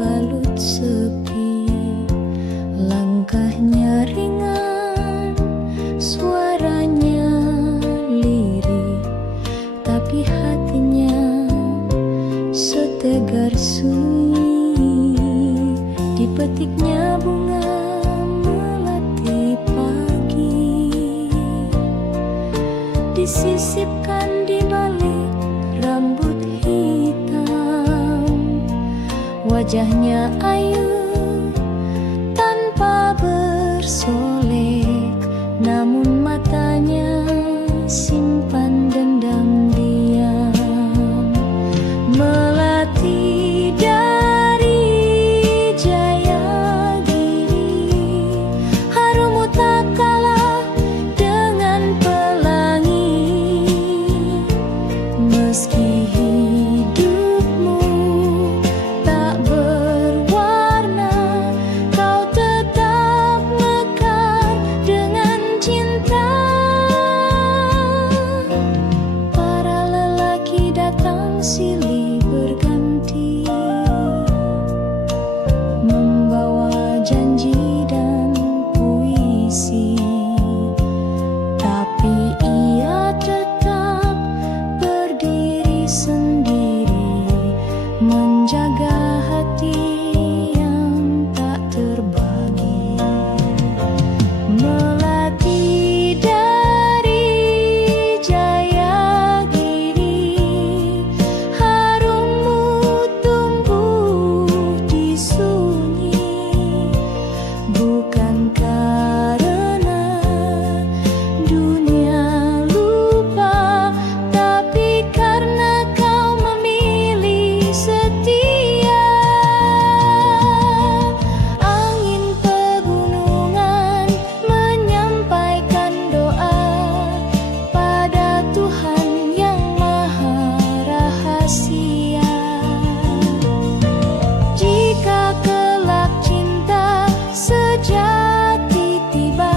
balut sepi. Langkahnya ringan, suaranya lirih, tapi hatinya setegar sunyi. Dipetiknya bunga melati pagi, disisipkan di balik rambut hitam. Wajahnya ayu tanpa bersolek, namun matanya simpan dendam diam. Melati dari Jayagiri, harummu tak kalah dengan pelangi. Meski hidupmu tak berwarna, kau tetap mekar dengan cinta. Para lelaki datang silih berganti, membawa janji dan puisi, tapi ia tetap berdiri sendiri, menjaga hati yang tak terbagi. Melati dari Jayagiri, harummu tumbuh di sunyi, bukan karena dunia lupa, tapi karena kau memilih setia. Angin pegunungan menyampaikan doa pada Tuhan yang maha rahasia. Jika kelak cinta sejati tiba,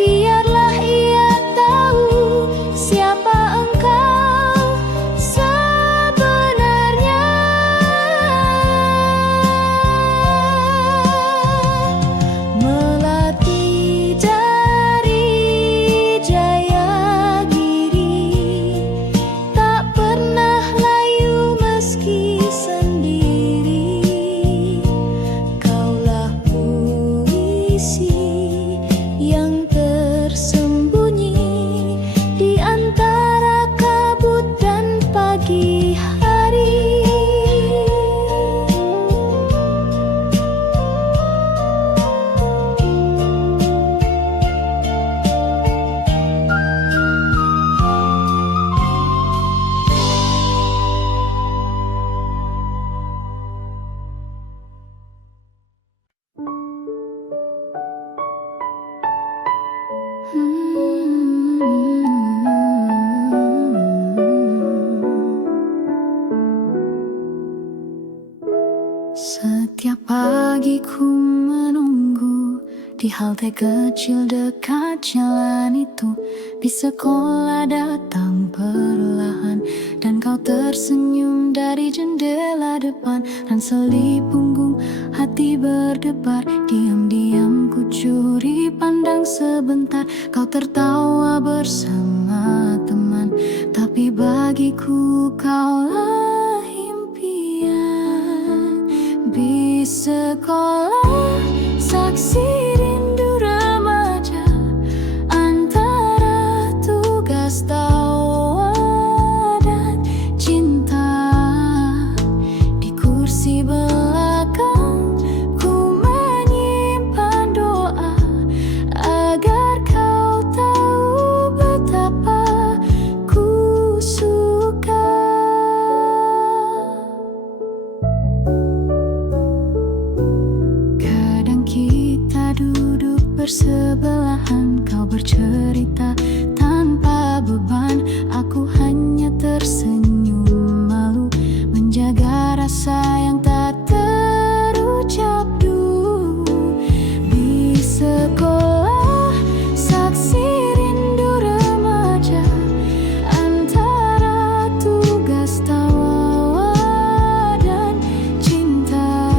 biarlah ia tahu siapa engkau sebenarnya. Melati dari Jayagiri, tak pernah layu meski sendiri. Kaulah puisi yang tersembunyi di antara kabut dan pagi hari. Setiap pagi ku menunggu di halte kecil dekat jalan itu. Di sekolah datang perlahan, dan kau tersenyum dari jendela depan. Ransel punggung hati berdebar, diam-diam ku curi pandang sebentar. Kau tertawa bersama teman, tapi bagiku kaulah impian. Di sekolah saksi rindu remaja, antara tugas tawa dan cinta. Di kursi belakang ku menyimpan doa, agar kau tahu betapa ku suka. Kadang kita duduk bersebelahan, kau bercerita tanpa beban, aku hanya tersenyum malu, menjaga rasa yang tak terucap dulu. Di sekolah saksi rindu remaja, antara tugas tawa dan cinta.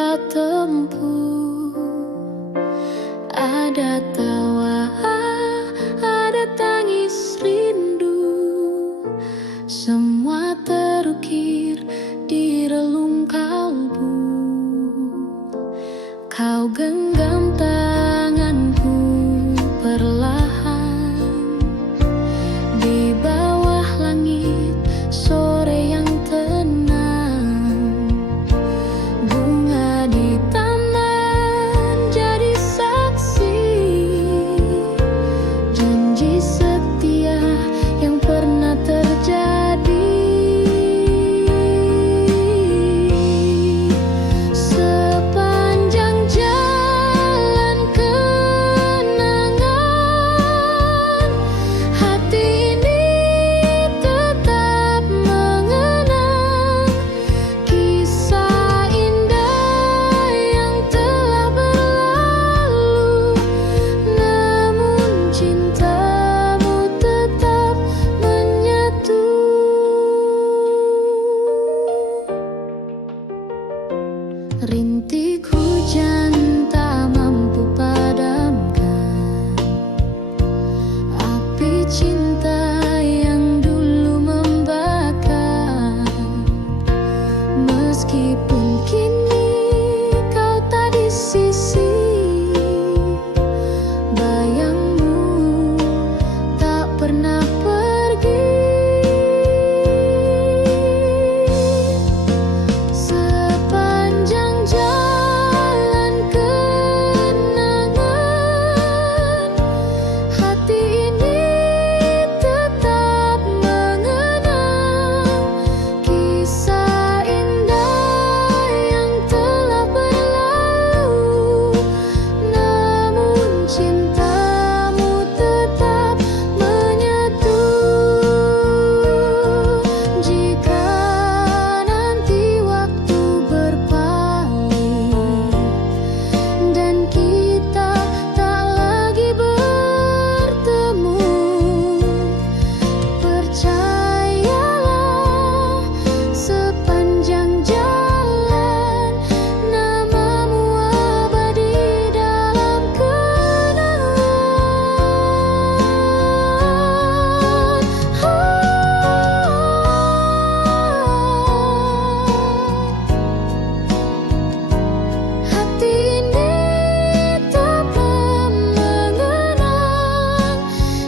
kita tempuh. Ada tawa, ada tangis rindu, semua terukir di relung kalbu. Kau genggam tanganku perlahan di bawah langit sore yang tenang. Bunga di taman jadi saksi, janji setia yang pernah terjadi. Sepanjang jalan kenangan, hati ini tetap mengenang kisah indah yang telah berlalu. Namun cintamu tetap menyatu. Rintik hujan tak mampu padamkan api cinta yang dulu membakar. Meskipun kini kau tak di sisi, bayangmu tak pernah pergi. Sepanjang jalan kenangan, hati ini tetap mengenang kisah indah yang telah berlalu. Namun cintamu tetap menyatu. Jika nanti waktu berpaling dan kita tak lagi bertemu, percayalah sepanjang jalan namamu abadi dalam kenangan. Hati ini tetap mengenang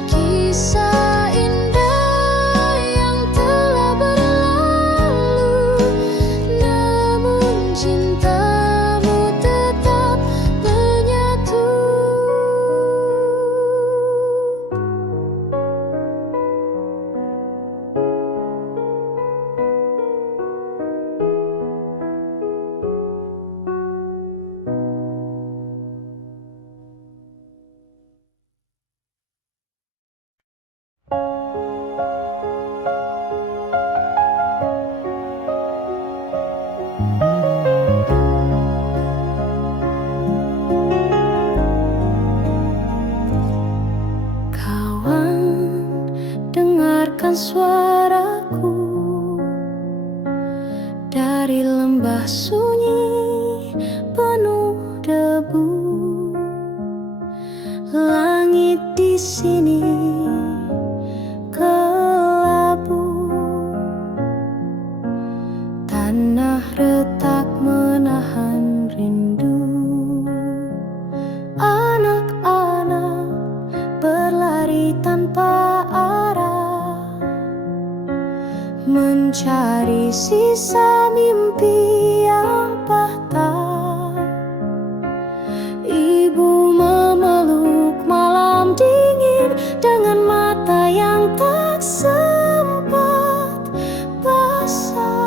kisah indah yang telah berlalu. Namun cintamu tetap menyatu. Kawan, dengarkan suaraku dari lembah sunyi penuh debu. Langit di sini kelabu, tanah retak menahan rindu. Anak-anak berlari tanpa arah, mencari sisa mimpi yang patah. Ibu memeluk malam dingin dengan mata yang tak sempat basah.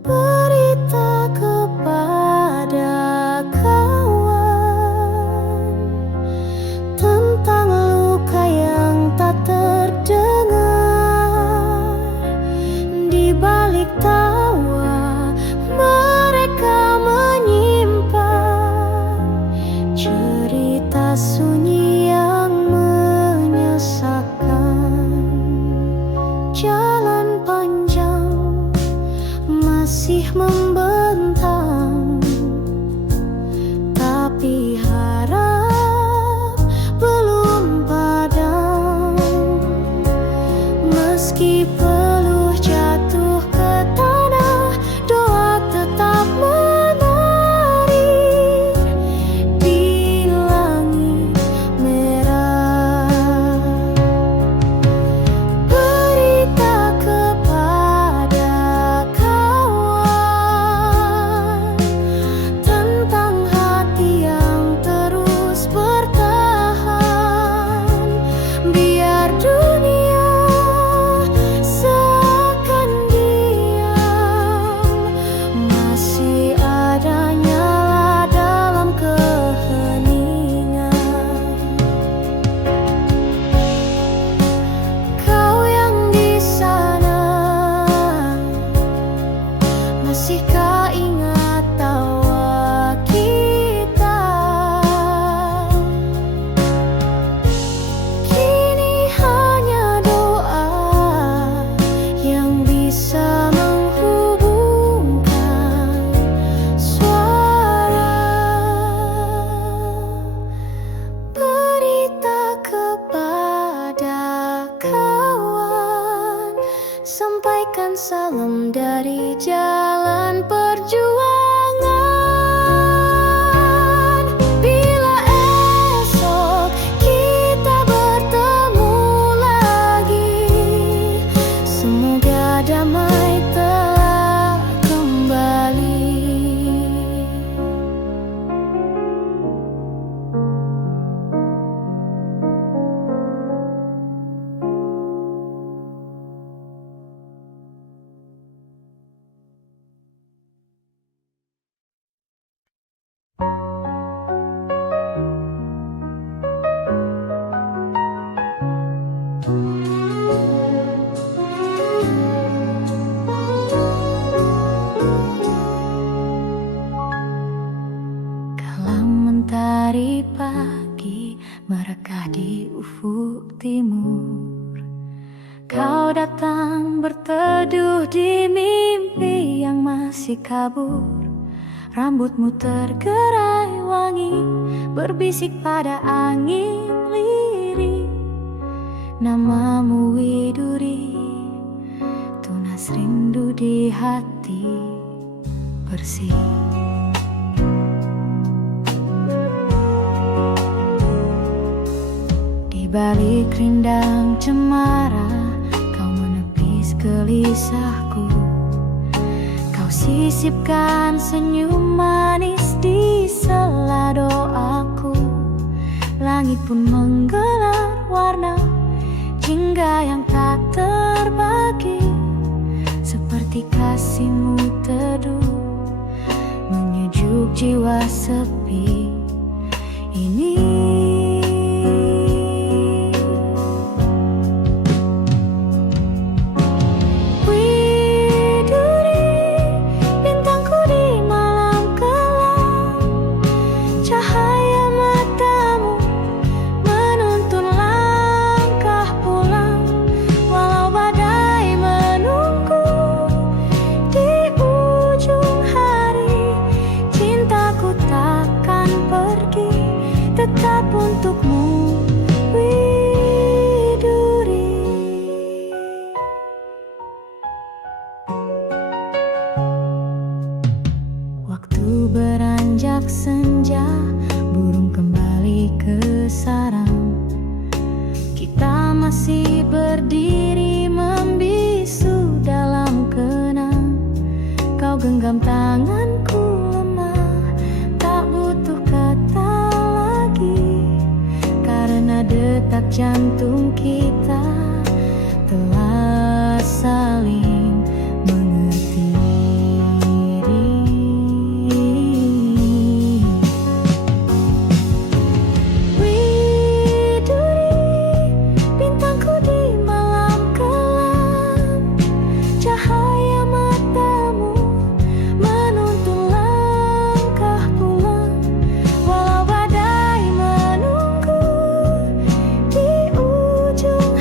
Berita kepada kawan tentang luka yang tak terdengar. masih membentang, tapi harap belum padam. Meski peluh jatuh ke tanah, doa tetap menari di langit merah. Berita kepada kawan tentang hati yang terus bertahan. Biar dunia seakan diam, masih ada nyala dalam keheningan. Kau yang di sana, masihkah ingat tawa kita? Kini hanya doa yang bisa menghubungkan suara. Berita kepada kawan, sampaikan salam dari jalan perjuangan. Bila esok kita bertemu lagi, semoga damai telah kembali. Kala mentari pagi merekah di ufuk timur, kau datang berteduh di mimpi yang masih kabur. Rambutmu tergerai wangi, berbisik pada angin lirih. Namamu Widuri, tunas rindu di hati bersih. Di balik rindang cemara, kau menepis gelisahku. Kau sisipkan senyum manis di sela doaku. Langit pun menggelar warna jingga yang tak terbagi, seperti kasihmu teduh menyejuk jiwa sepi ini. Tetap untukmu, Widuri. Waktu beranjak senja, burung kembali ke sarang. Kita masih berdiri membisu dalam kenang. Kau genggam tanganku lemah, tak butuh kata lagi, karena detak jantung kita telah saling mengerti. Widuri, bintangku di malam kelam, cahaya matamu menuntun langkah pulang. Walau badai menunggu di ujung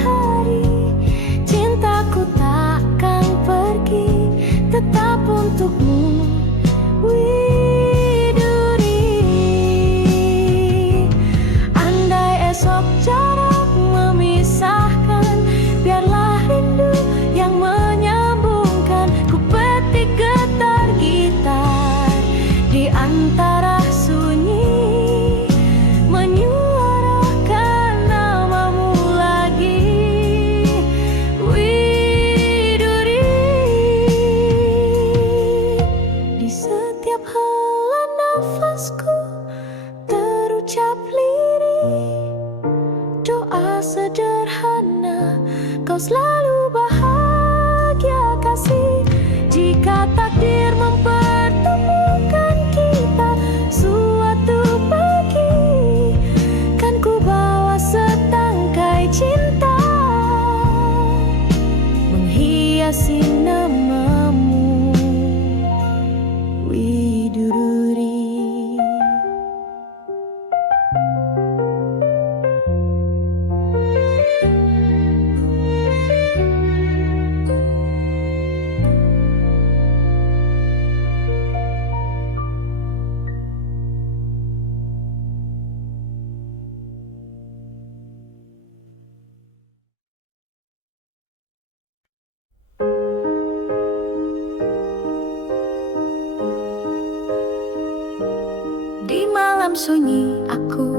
sunyi aku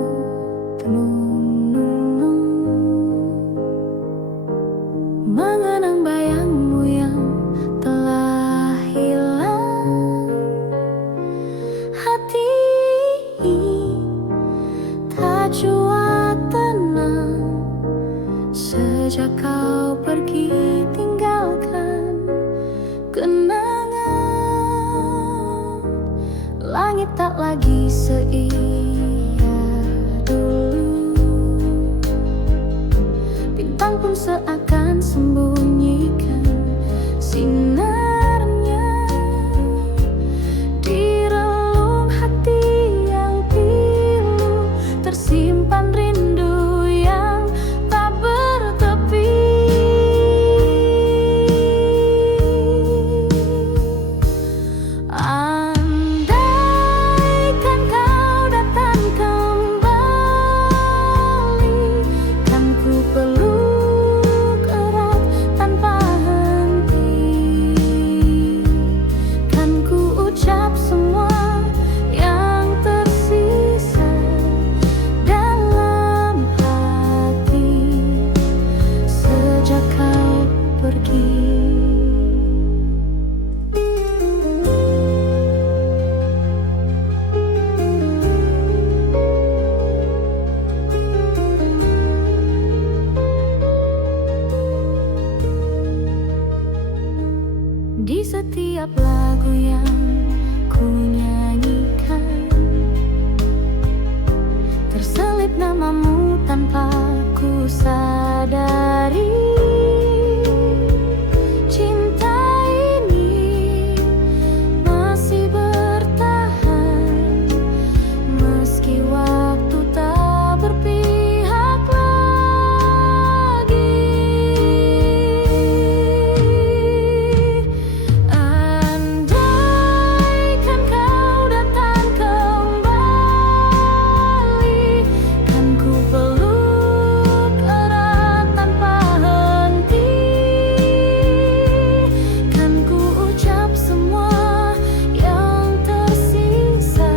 tenung-nung, mengenang bayangmu yang telah hilang. Hati tak jua tenang sejak kau pergi tinggalkan kenangan. Langit tak lagi seia dulu, bintang pun seakan sembunyikan sinarnya di relung hati yang pilu. Tersimpan rindu yang tak bertepi. Di setiap lagu yang ku nyanyikan terselip namamu tanpa ku sadari. Cinta ini masih bertahan meski waktu tak berpihak lagi. Andaikan kau datang kembali, kan ku peluk erat tanpa henti, kan ku ucap semua yang tersisa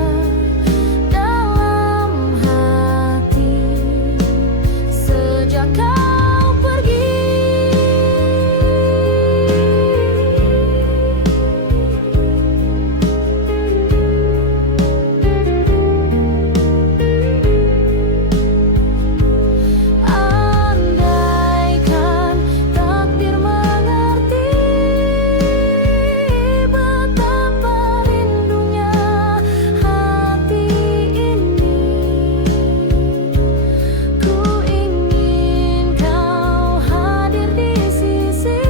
dalam hati sejak kau pergi. Andaikan takdir mengerti betapa rindunya hati ini, ku ingin kau hadir di sisi,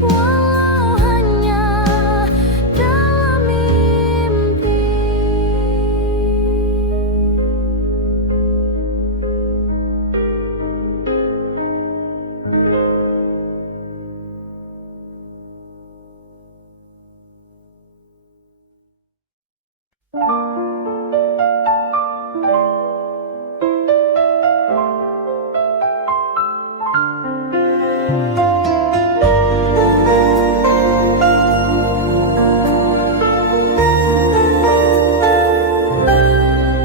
walau hanya dalam mimpi.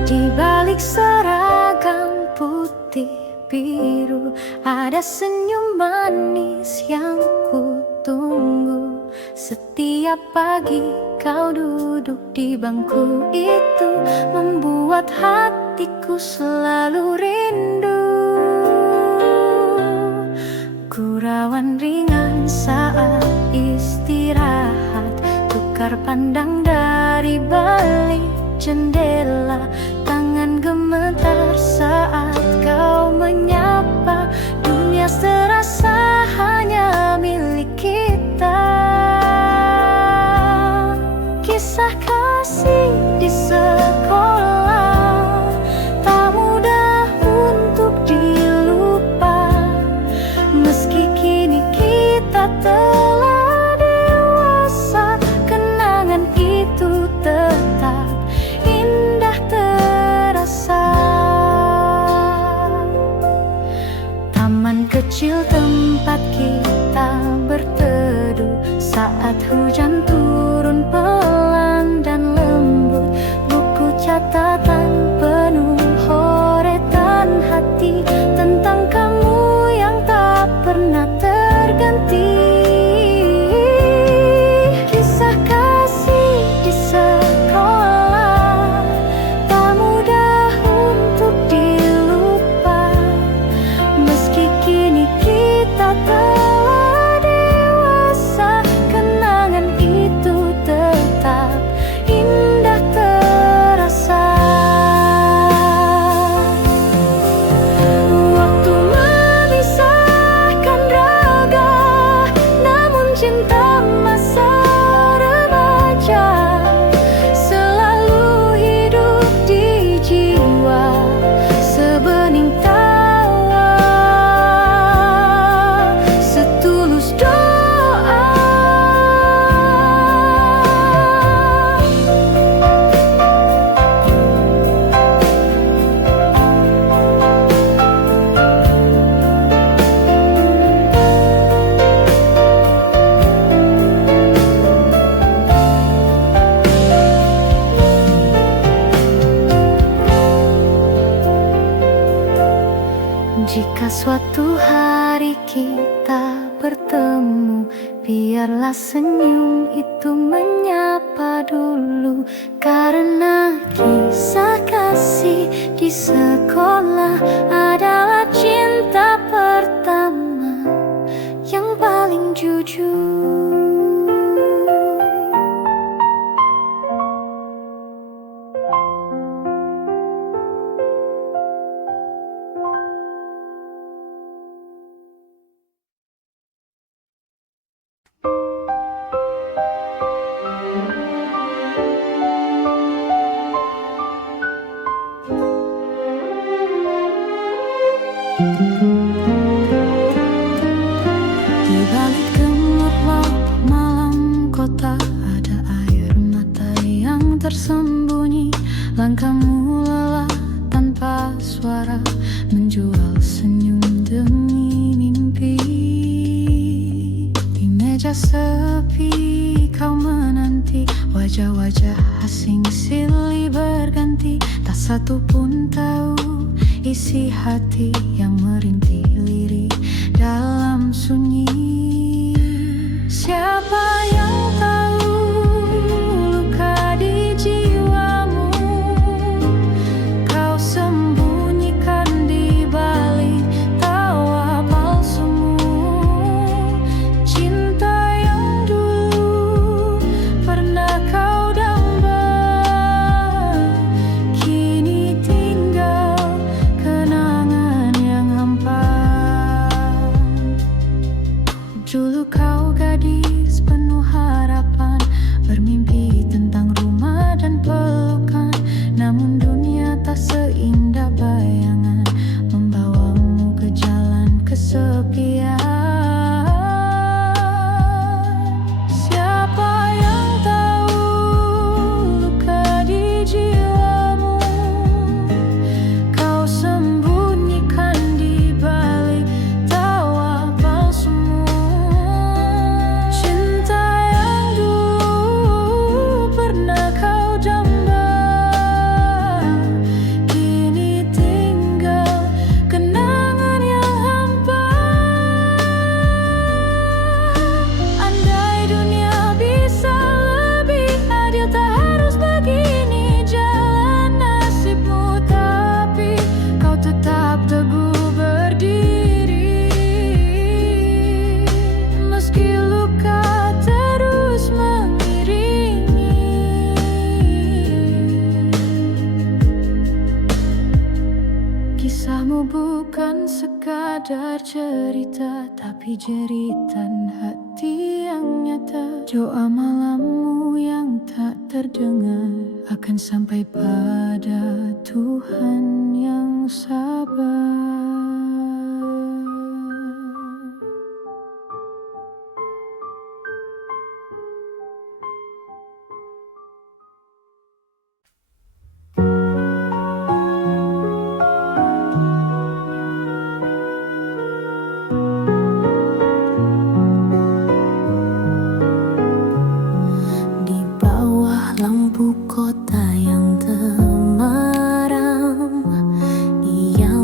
Di balik seragam putih biru ada senyum manis yang ku tunggu. Setiap pagi kau duduk di bangku itu membuat hatiku selalu rindu. Gurauan ringan saat istirahat, tukar pandang dari balik jendela, tangan gemetar saat kau menyapa. Dunia serasa hanya milik kita. Kisah kasih di sekolah tak mudah untuk dilupa, meski kini kita telah dewasa. Kenangan itu tetap indah terasa. Taman kecil tembok cinta masa remaja selalu hidup di jiwa, sebening tawa, setulus doa. Jika suatu hari kita bertemu, biarlah senyum itu menyapa dulu. Karena kisah kasih di sekolah adalah cinta pertama yang paling jujur. Di balik gemerlap malam kota ada air mata yang tersembunyi. Langkahmu lelah tanpa suara, menjual senyum demi mimpi. Di meja sepi kau menanti, wajah-wajah asing silih berganti. Tak satu pun tahu isi hati yang merintih lirih dalam sunyi. Siapa yang tahu luka di jiwamu kau sembunyikan di balik tawa palsumu. Cinta yang dulu pernah kau damba kini tinggal kenangan yang hampa. Dulu kau gadis penuh harapan, bermimpi tentang rumah dan pelukan. Namun dunia tak seindah bayangan, membawamu ke jalan kesepian. Siapa yang tahu luka di jiwamu kau sembunyikan di balik tawa palsumu. Cinta yang dulu pernah kau damba kini tinggal kenangan yang hampa. Andai dunia bisa lebih adil, tak harus begini jalan nasibmu. Tapi kau tetap teguh berdiri, meski luka terus mengiringi. Kisahmu bukan sekadar cerita, tapi jeritan hati yang nyata. Doa malammu yang tak terdengar akan sampai pada Tuhan yang sabar. Di bawah lampu kota yang temaram, ia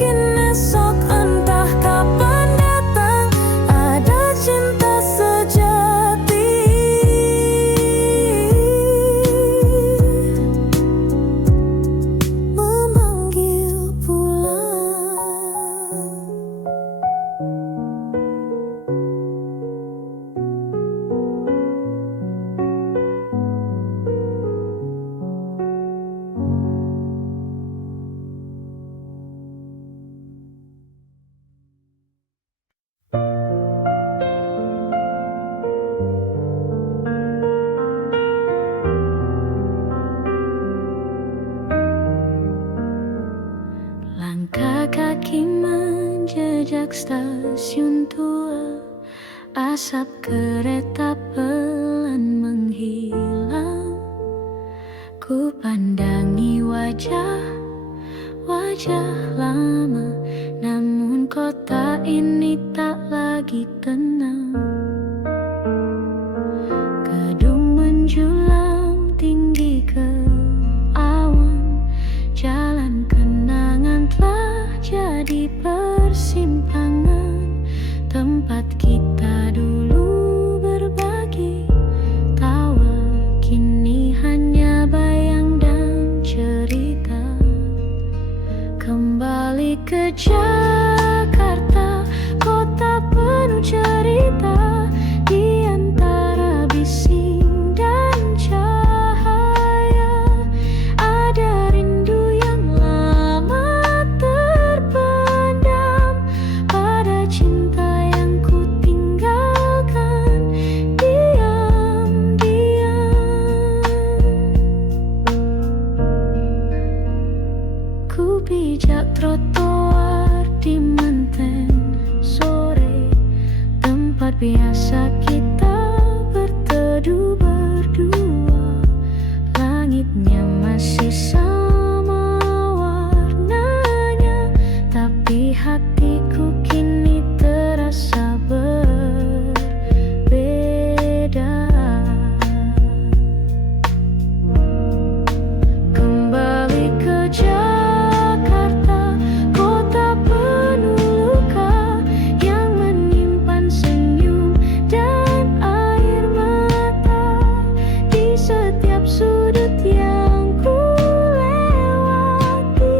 mungkin esok entah kapan datang ada cinta sejati memanggil pulang. Langkah kaki menjejak stasiun tua, asap kereta pelan menghilang. Ku pandangi wajah lama, namun kota ini tak lagi tenang. Gedung menjulang tinggi ke awan, jalan kenangan telah jadi persimpangan tempat kita dulu berbagi tawa, kini hanya bayang dan cerita. Kembali ke Jakarta, kota penuh cerita di antara bising dan cahaya. Ada rindu yang lama terpendam pada cinta yang ku tinggalkan diam-diam. Ku pijak trotoar di Menteng sore, tempat biasa kita berteduh berdua. Langitnya masih sama warnanya, tapi hatiku kini terasa berbeda. Kembali ke Jakarta, kota penuh luka yang menyimpan senyum dan air mata. Di setiap sudut yang ku lewati,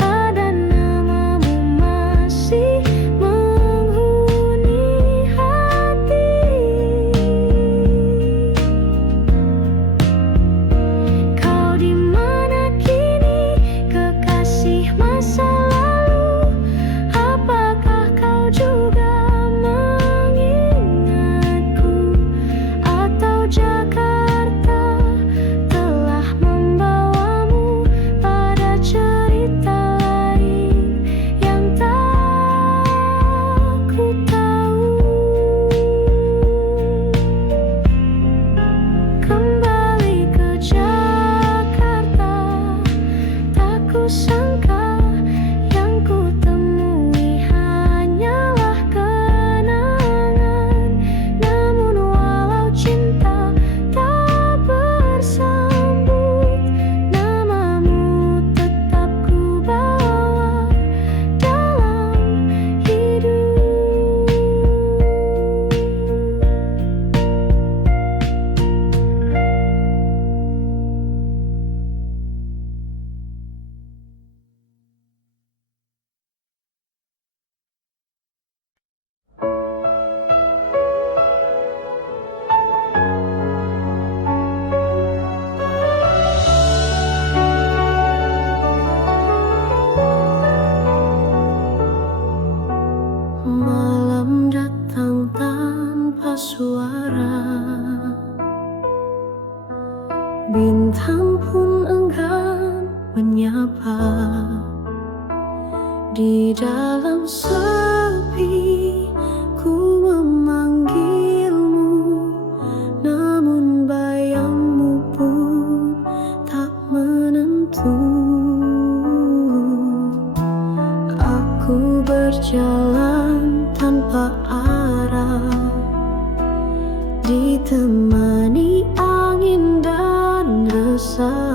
ada namamu masih menghuni hati. Kau di mana kini, kekasih masa lalu? Apakah kau juga mengingatku? Atau Jakarta telah membawamu pada cerita lain yang tak ku tahu? Kembali ke Jakarta, tak kusangka yang ku temui hanyalah kenangan. Namun walau cinta tak bersambut, namamu tetap ku bawa dalam hidup. Malam datang tanpa suara, bintang pun enggan menyapa. Di dalam sepi ku memanggilmu, namun bayangmu pun tak menentu. Aku berjalan tanpa arah, ditemani angin dan resah.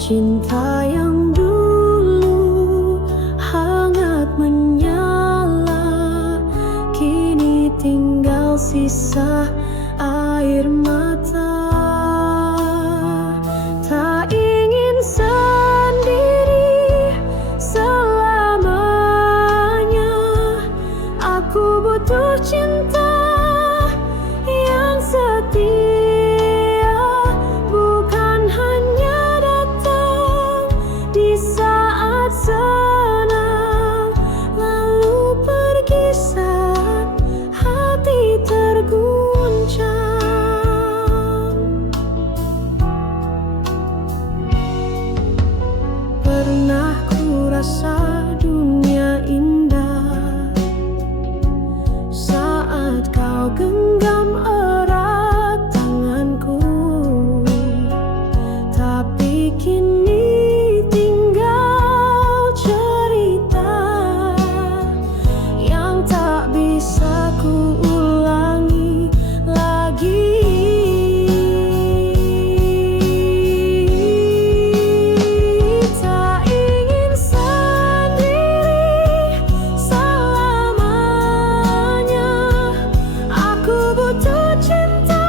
Cinta yang dulu rasa dunia indah saat kau genggam erat tanganku. Tapi kini tinggal cerita yang tak bisa ku ulangi lagi. Tak ingin sendiri selamanya. Aku butuh cinta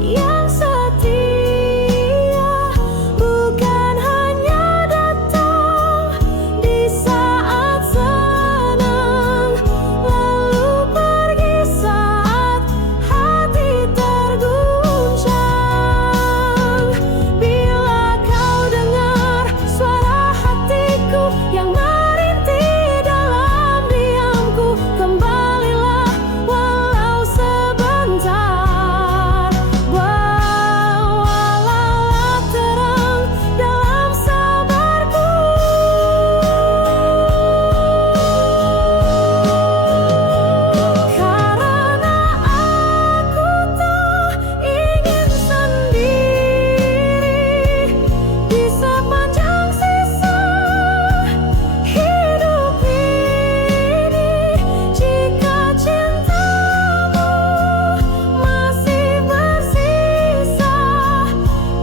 yang setia, bukan hanya datang di saat senang, lalu pergi saat hati terguncang. Bila kau dengar suara hatiku yang merintih dalam diamku, kembalilah walau sebentar. Bawalah terang dalam sabarku. Karena aku tak ingin sendiri di sepanjang sisa hidup ini. Jika cintamu masih bersisa,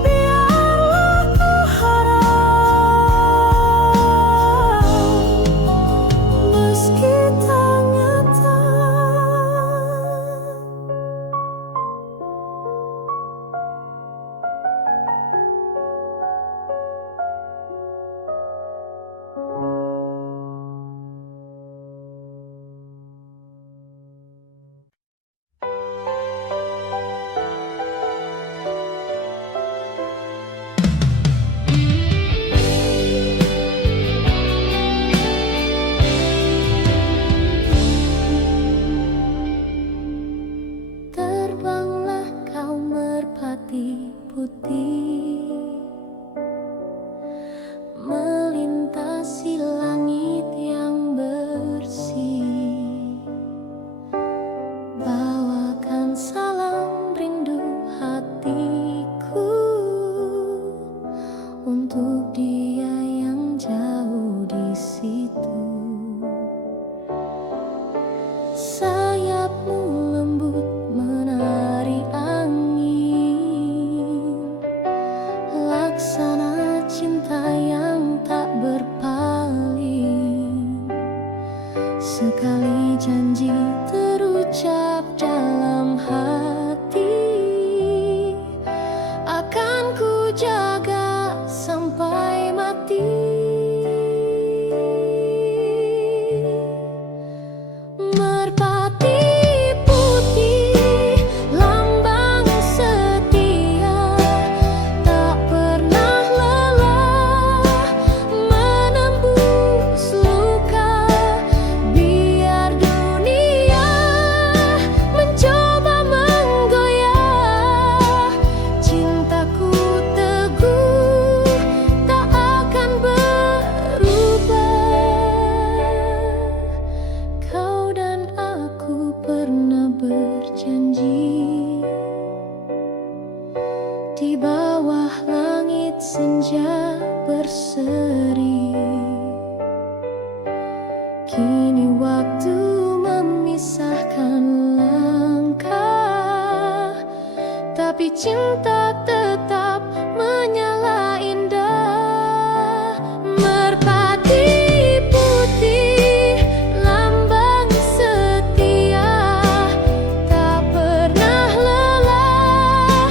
biarlah ku harap meski tak nyata. Terbanglah kau merpati putih, melintasi langit yang bersih. Bawakan salam rindu hatiku untuk dia yang jauh di situ. Sayapmu lembut menari angin, laksana cinta yang tak berpaling. Sekali janji terucap dalam hati, akan ku jaga sampai mati. Merpati putih, lambang setia, tak pernah lelah menembus luka. Biar dunia mencoba menggoyah, cintaku teguh tak akan berubah. Kau dan aku pernah berjanji di bawah langit senja berseri. Kini waktu memisahkan langkah, tapi cinta tetap menyala indah. Merpati putih, lambang setia, tak pernah lelah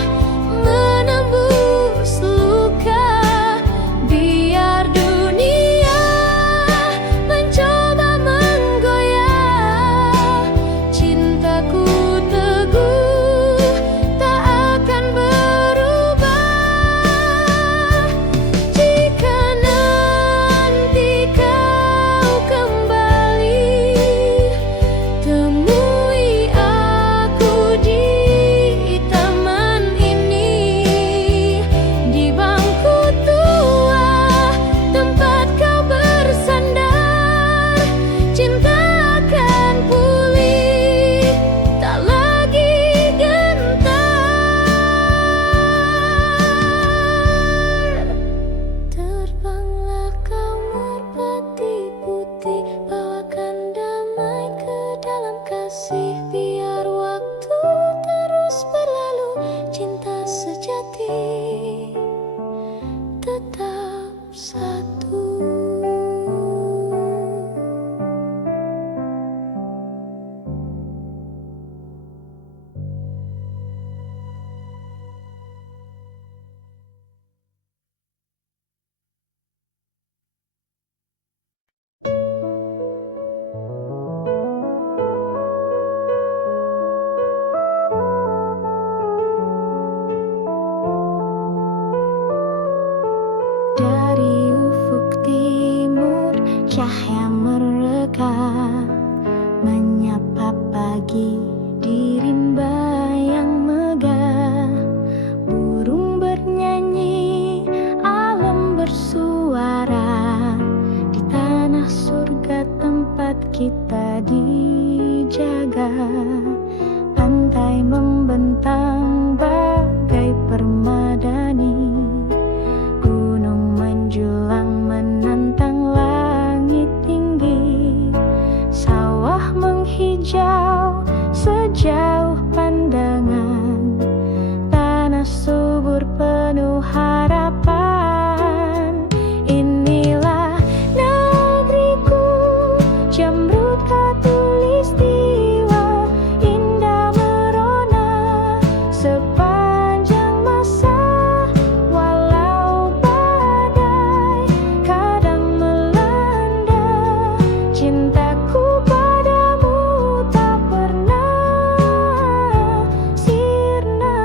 menembus luka. Biar dunia mencoba menggoyah, cintaku teguh tak akan berubah. kita dijaga. Pantai membentang bagai permadani, gunung menjulang menantang langit tinggi, sawah menghijau sejauh pandangan, tanah subur penuh harapan. Inilah negeriku, Jamrud Khatulistiwa, indah merona sepanjang masa. Walau badai kadang melanda, cintaku padamu tak pernah sirna.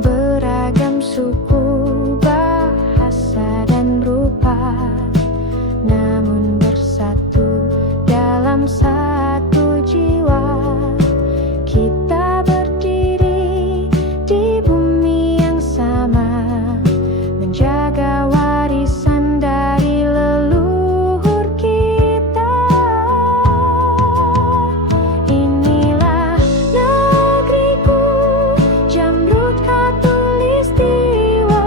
Beragam suku, bahasa dan rupa, namun bersatu dalam satu jiwa. Kita berdiri di bumi yang sama, menjaga warisan dari leluhur kita. Inilah negeriku, Jamrud Khatulistiwa,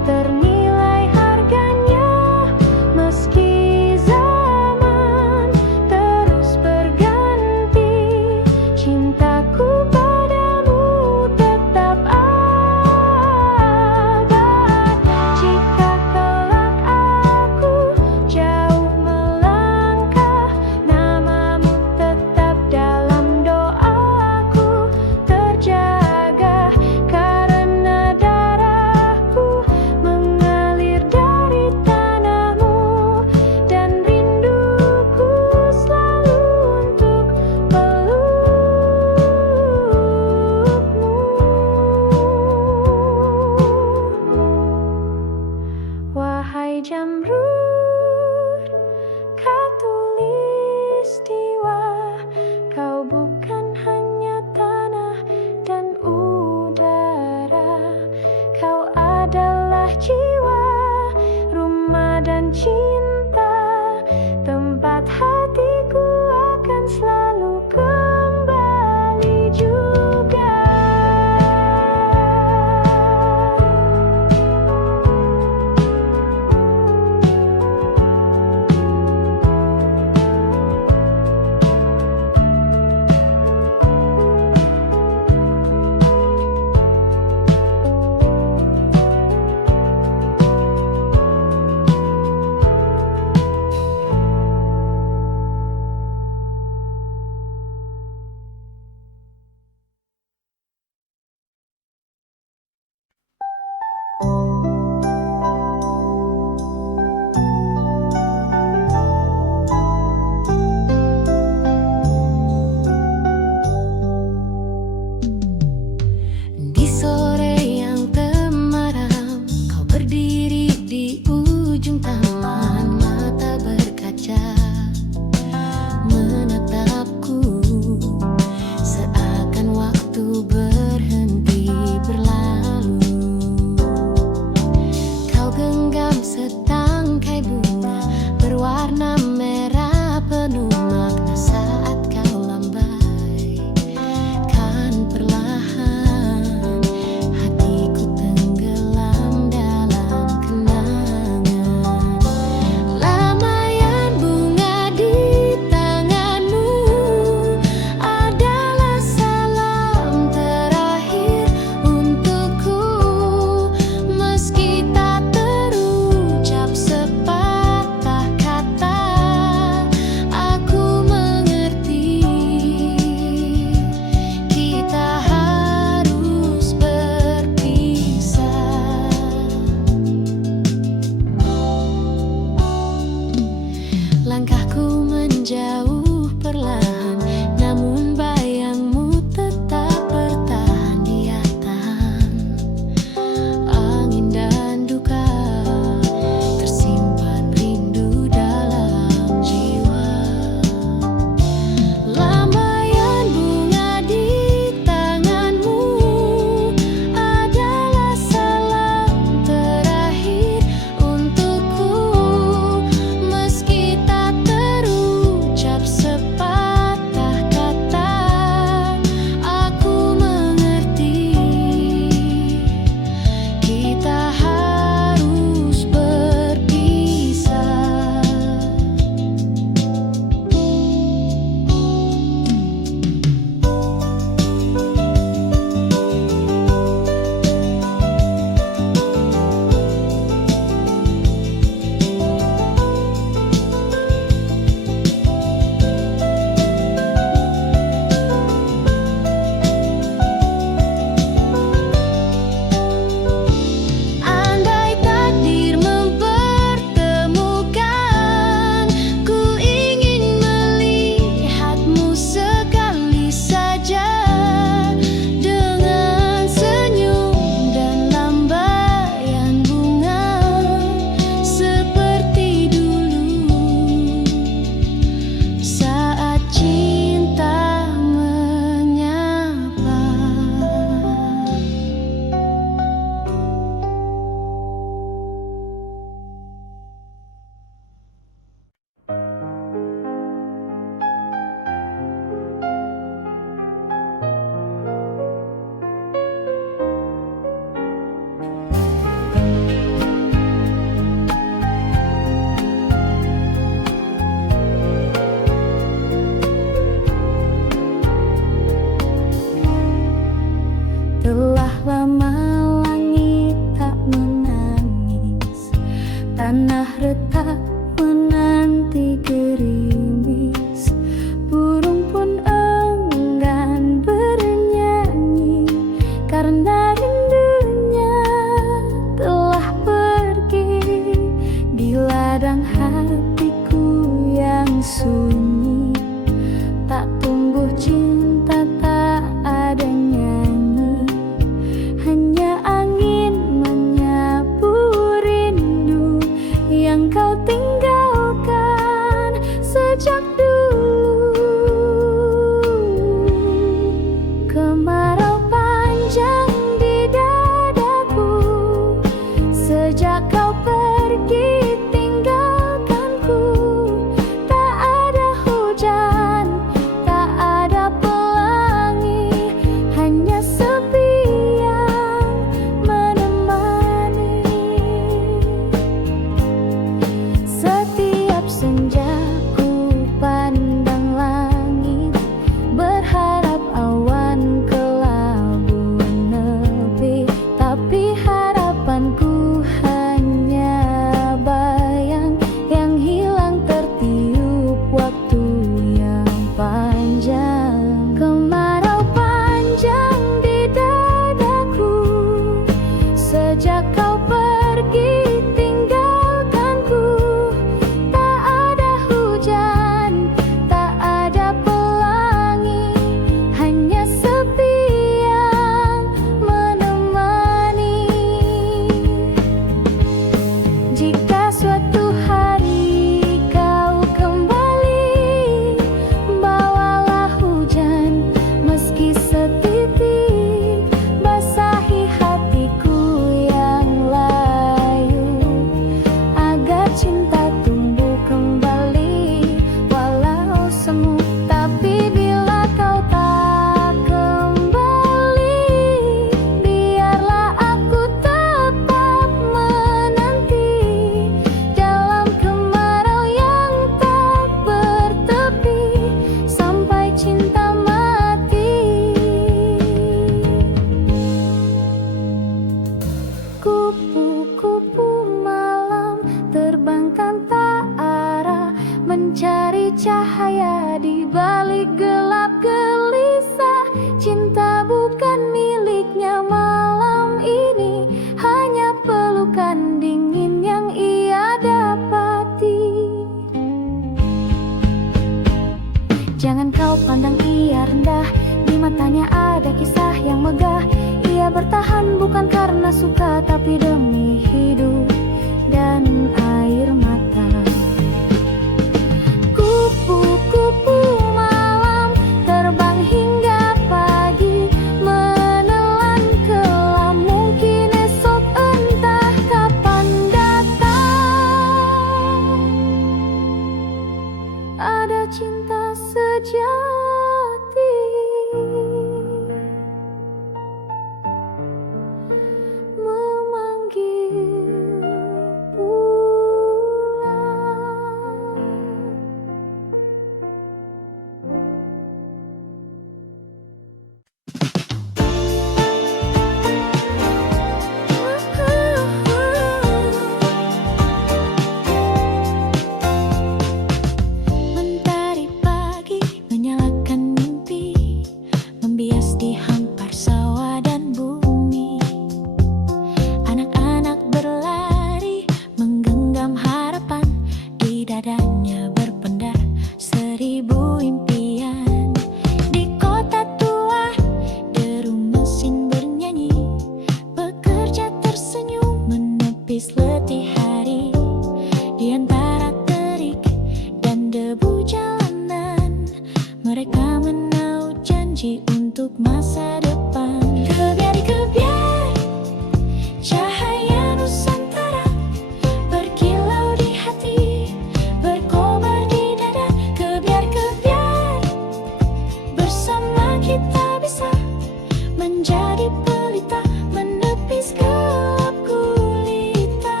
menjadi pelita menepis gelap gulita.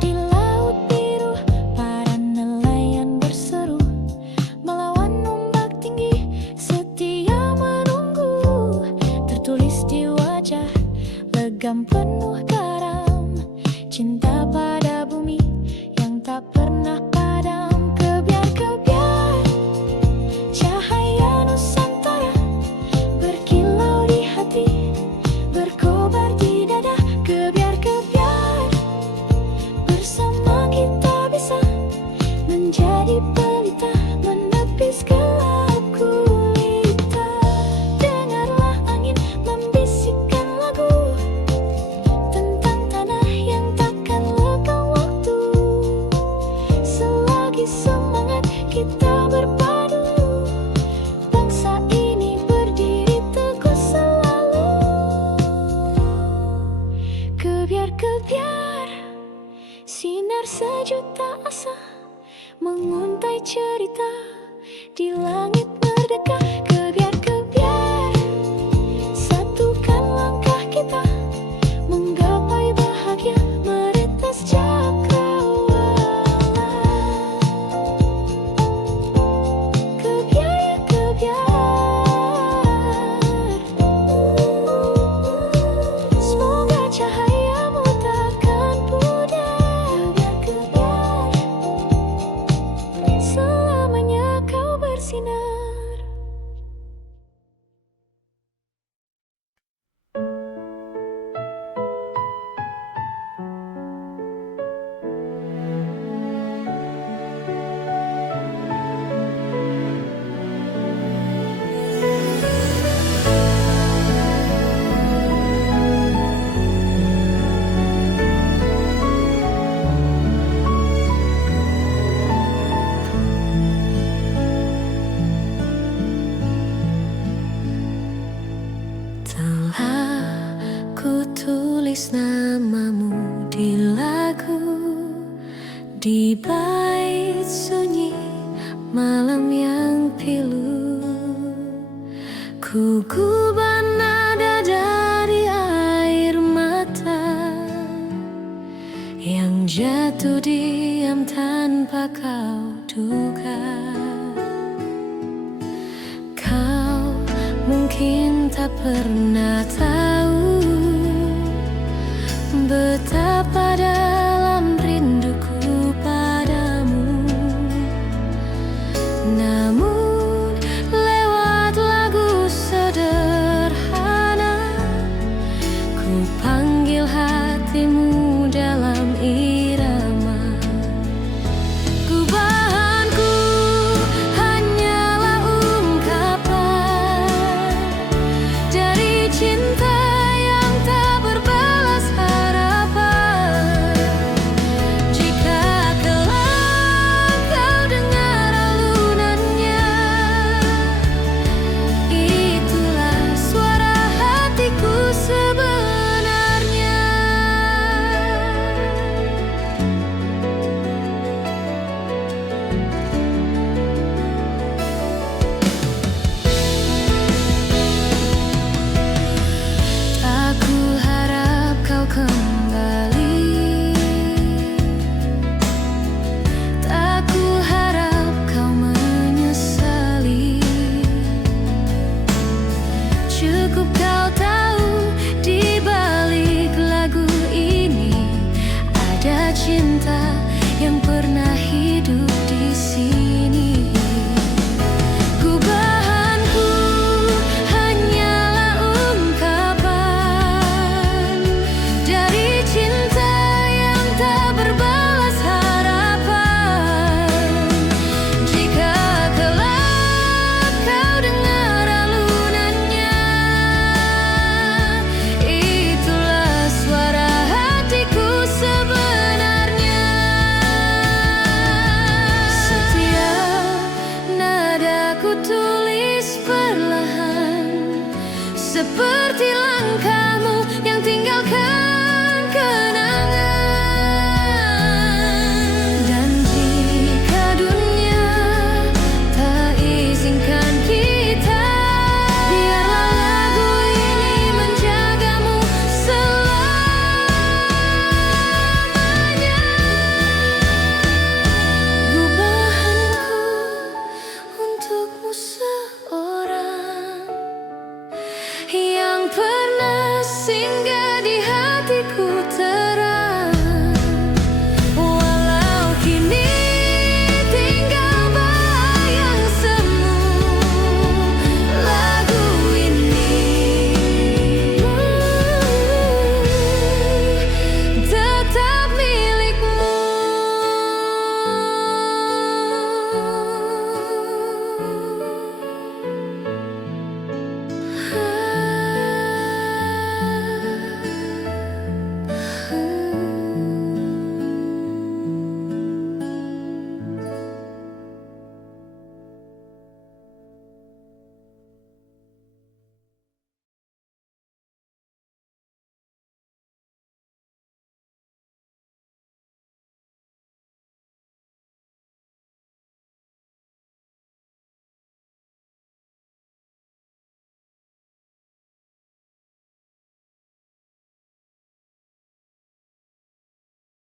Di laut biru para nelayan berseru, melawan ombak tinggi setia menunggu. Tertulis di wajah legam penuh garam, cinta pada bumi yang tak pernah padam. Kebiar-kebiar cahaya Nusantara berkilau di hati, berkobar di dada. Kebiar-kebiar bersama kita bisa menjadi pelita menepis gelap gulita. Dengarlah angin membisikkan lagu tentang tanah yang takkan lekang waktu. Selagi semangat kita berpadu, bangsa ini berdiri teguh selalu. Kebiar-kebiar sinar sejuta asa menguntai cerita di langit merdeka. Kebiar-kebiar satukan langkah kita menggapai bahagia meretas cakrawala. Kebiar, kebiar, semoga cahayamu takkan pudar. Kebiar, selamanya kau bersinar. Telah ku tulis namamu di lagu, di bait sunyi malam yang pilu. Ku gubah nada dari air mata yang jatuh diam tanpa kau duga. Kau mungkin tak pernah tahu betapa